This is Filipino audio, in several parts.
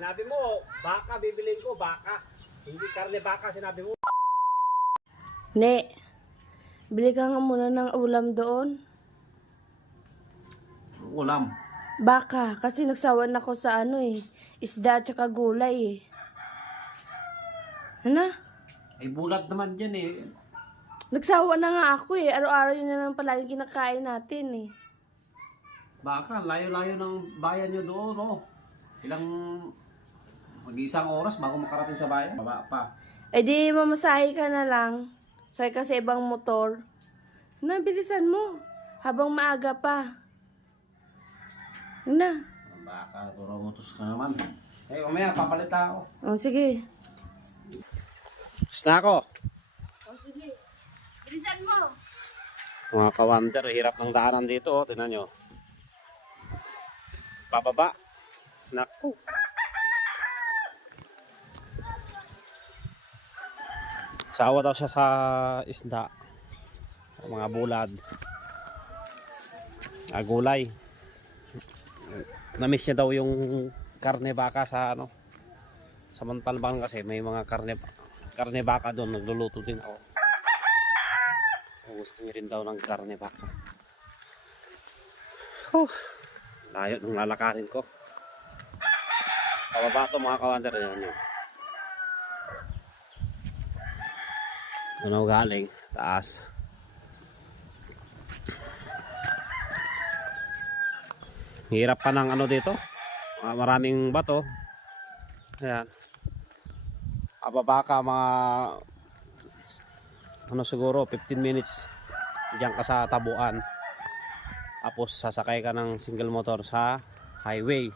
Sinabi mo, baka bibilin ko, baka. Hindi karne baka, sinabi mo. Ne, bili ka nga muna ng ulam doon. Ulam. Baka, kasi nagsawan ako sa isda at saka gulay eh. Ano? Ay bulat naman dyan eh. Nagsawa na nga ako eh. Araw-araw yun na lang palagi kinakain natin eh. Baka, layo-layo ng bayan nyo doon, oh. Ilang, mag-isang oras bago makarating sa bayan. Baba pa. Eh di mamasahe ka na lang. Sakay ka sa ibang motor. Nabilisan mo. Habang maaga pa. Yun na. Baka, turo mo tos ka naman. Eh, mamaya, papalit ako. O sige. Tapos na ako. O sige. Bilisan mo. Mga kawander, hirap ng daanan dito, oh. Tingnan nyo. Pababa. Naku. Sawa daw siya sa isda. Mga bulad. Gulay. Namiss niya daw yung karne baka sa sa Montalban kasi may mga karne baka doon. Nagluluto din ako. So, gusto niya rin daw ng karne baka. Layo nung lalakarin ko. Pababa ito mga kawander. Ano galing? Taas. Hirap pa ng dito. Maraming bato. Ayan. Pababa ka mga siguro 15 minutes. Diyan ka sa tabuan. Tapos sasakay ka ng single motor sa highway.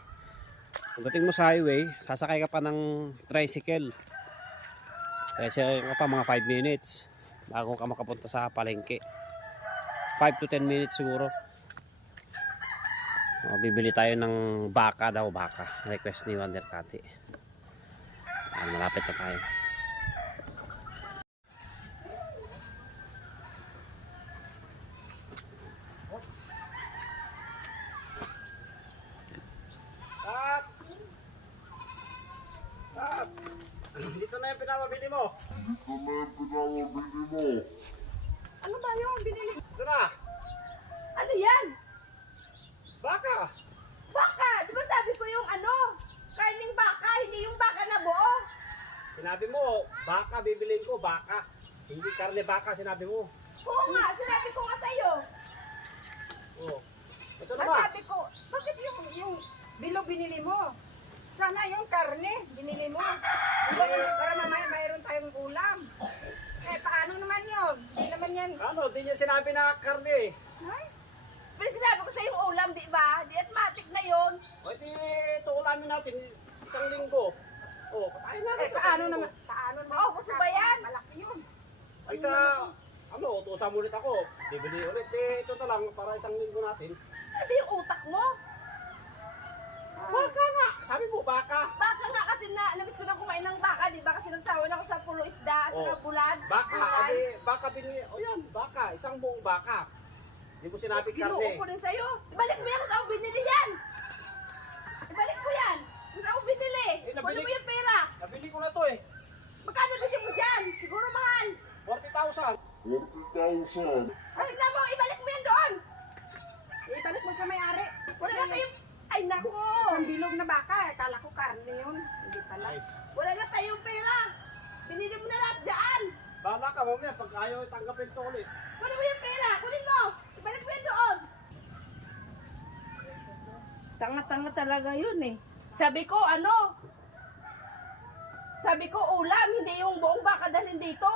Pagdating mo sa highway, sasakay ka pa ng tricycle. Kaya ka pa mga 5 minutes bago ka makapunta sa palengke. 5 to 10 minutes siguro. Bibili tayo ng baka daw, baka. Request ni Wonder Kati. Malapit na tayo. Dito na yung pinamabili mo. Ano ba yung binili? Dito na. Ano yan? Baka. Baka! Di ba sabi ko yung karning baka, hindi yung baka na buo. Sinabi mo, baka bibilin ko, baka. Hindi karne baka, sinabi mo. Oo nga, sinabi ko nga sa'yo. Oh. Ito naman. Sabi ko, bakit yung bilog binili mo? Sana yung karne binili mo. Para mamaya mayroon tayong ulam. Eh, paano naman yun? Hindi naman yan. Di niya sinabi na karne. Ay, Pero sinabi ko sa'yo yung ulam, di ba? Di automatic na yun. O ito ulamin natin, isang linggo. Oh, patayin natin. eh paano naman? Paano naman? Oo, gusto ba yan? Malaki yun. Ay utusan ulit ako. Bibili ulit. Ito na lang para isang linggo natin. Ano ba yung utak mo? Baka nga. Sabi mo, baka. Baka nga kasi namiss ko na kumain ng baka, di ba? Kasi nagsawa na ako sa pulo isda at saka bulad. Baka. Gulay. Baka binili. O yan, baka. Isang buong baka. Hindi mo sinabi Ginuo karne. ko rin sa'yo. Ibalik mo yan kung saan mo binili yan. Ibalik mo yan. Kung saan mo binili. Kunin mo yung pera. Nabili ko na to eh. Magkano bili mo dyan? Siguro mahal. 40,000. Ay, na mo, ibalik mo yan doon. Ibalik mo sa may-ari. Wala na tayong... Ay, naku. Isang bilog na baka. Akala ko karne yun. Hindi pala. Wala na tayong pera. Binili mo na lahat dyan. Bala ka mamaya pag ayaw tanggapin to ulit. Kunin mo yung pera. Kunin mo. Ibalik mo yan doon. Tanga-tanga talaga yun eh. Sabi ko, Sabi ko ulam, hindi yung buong baka dalhin dito.